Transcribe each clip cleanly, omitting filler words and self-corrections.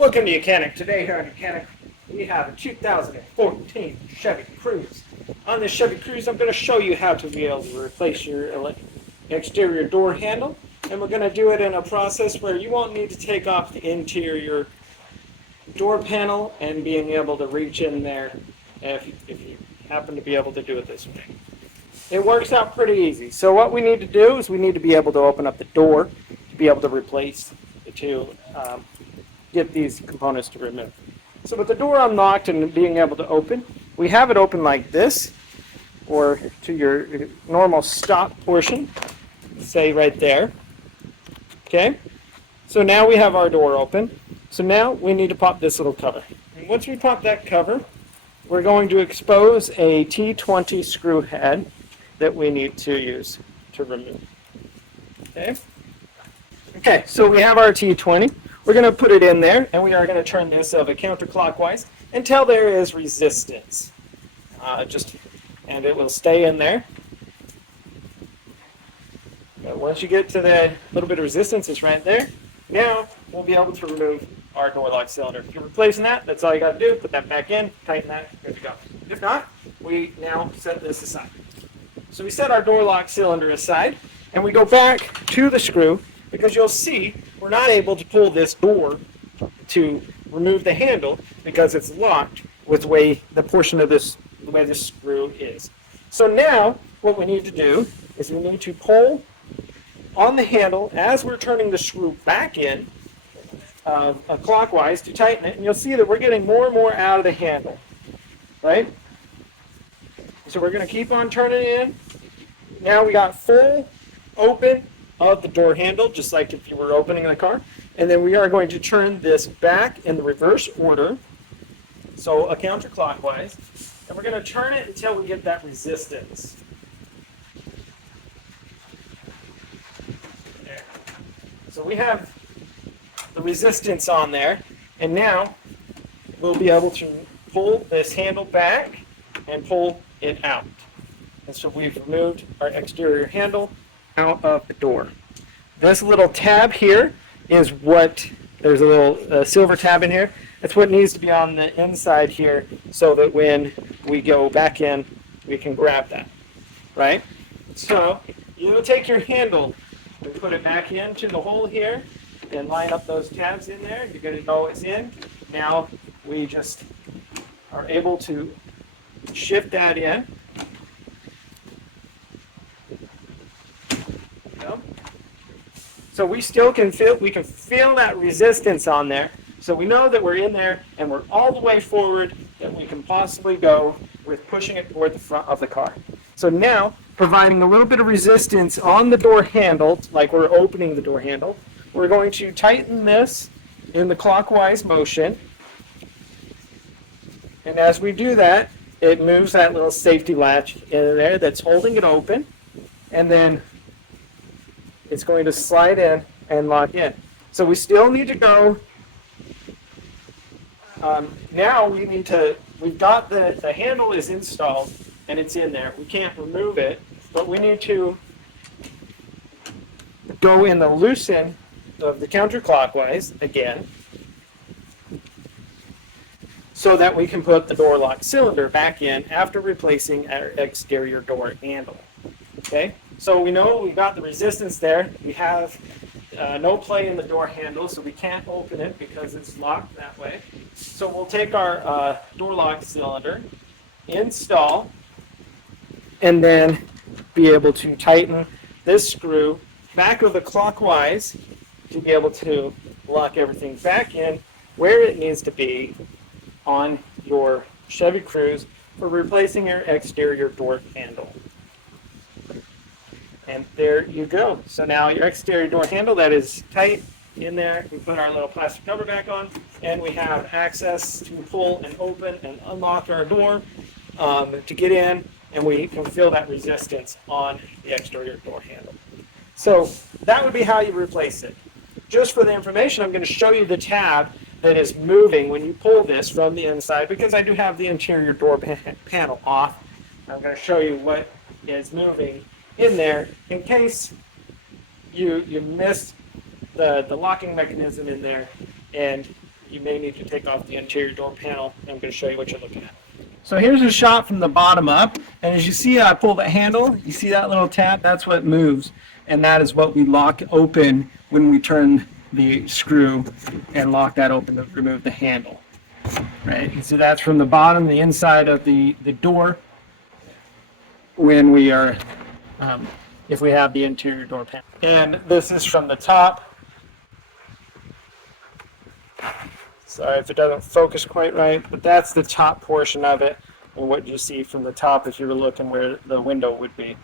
Welcome to YOUCANIC. Today here on YOUCANIC we have a 2014 Chevy Cruze. On this Chevy Cruze I'm going to show you how to be able to replace your exterior door handle, and we're going to do it in a process where you won't need to take off the interior door panel and being able to reach in there if you happen to be able to do it this way. It works out pretty easy. So what we need to do is we need to be able to open up the door to be able to replace the two get these components to remove. So with the door unlocked and being able to open, we have it open like this, or to your normal stop portion, say right there. Okay, so now we have our door open. So now we need to pop this little cover. And once we pop that cover, we're going to expose a T20 screw head that we need to use to remove. Okay, so we have our T20. We're going to put it in there, and we are going to turn this counterclockwise until there is resistance. And it will stay in there. But once you get to the little bit of resistance, it's right there. Now we'll be able to remove our door lock cylinder. If you're replacing that, that's all you got to do. Put that back in, tighten that, good to go. If not, we now set this aside. So we set our door lock cylinder aside, and we go back to the screw, because you'll see we're not able to pull this door to remove the handle because it's locked with the portion of the way this screw is. So now what we need to do is we need to pull on the handle as we're turning the screw back in clockwise to tighten it, and you'll see that we're getting more and more out of the handle, right? So we're going to keep on turning it in. Now we got full open of the door handle, just like if you were opening the car. And then we are going to turn this back in the reverse order, so counterclockwise. And we're going to turn it until we get that resistance. There. So we have the resistance on there, and now we'll be able to pull this handle back and pull it out. And so we've removed our exterior handle out of the door. This little tab here is there's a little silver tab in here. That's what needs to be on the inside here so that when we go back in, we can grab that, right? So you'll take your handle and put it back into the hole here and line up those tabs in there. You're going to know it's in. Now we just are able to shift that in. So we still can feel that resistance on there. So we know that we're in there and we're all the way forward that we can possibly go with pushing it toward the front of the car. So now, providing a little bit of resistance on the door handle, like we're opening the door handle, we're going to tighten this in the clockwise motion. And as we do that, it moves that little safety latch in there that's holding it open. And then it's going to slide in and lock in. So we still need to go. Now we've got the handle is installed and it's in there. We can't remove it, but we need to go in the loosen of the counterclockwise again so that we can put the door lock cylinder back in after replacing our exterior door handle. Okay? So we know we've got the resistance there. We have no play in the door handle, so we can't open it because it's locked that way. So we'll take our door lock cylinder, install, and then be able to tighten this screw back of the clockwise to be able to lock everything back in where it needs to be on your Chevy Cruze for replacing your exterior door handle. And there you go. So now your exterior door handle that is tight in there, we put our little plastic cover back on, and we have access to pull and open and unlock our door to get in, and we can feel that resistance on the exterior door handle. So that would be how you replace it. Just for the information, I'm going to show you the tab that is moving when you pull this from the inside, because I do have the interior door panel off. I'm going to show you what is moving in there in case you missed the locking mechanism in there and you may need to take off the interior door panel. I'm going to show you what you're looking at. So here's a shot from the bottom up, and as you see, I pull the handle. You see that little tab? That's what moves, and that is what we lock open when we turn the screw and lock that open to remove the handle. Right? And so that's from the bottom, the inside of the door, when we are, if we have the interior door panel. And this is from the top. Sorry if it doesn't focus quite right, but that's the top portion of it, and what you see from the top if you were looking where the window would be.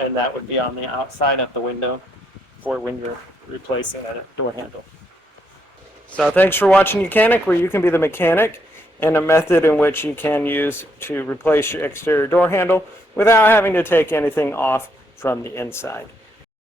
And that would be on the outside of the window for when you're replacing a door handle. So thanks for watching YOUCANIC, where you can be the mechanic, and a method in which you can use to replace your exterior door handle without having to take anything off from the inside.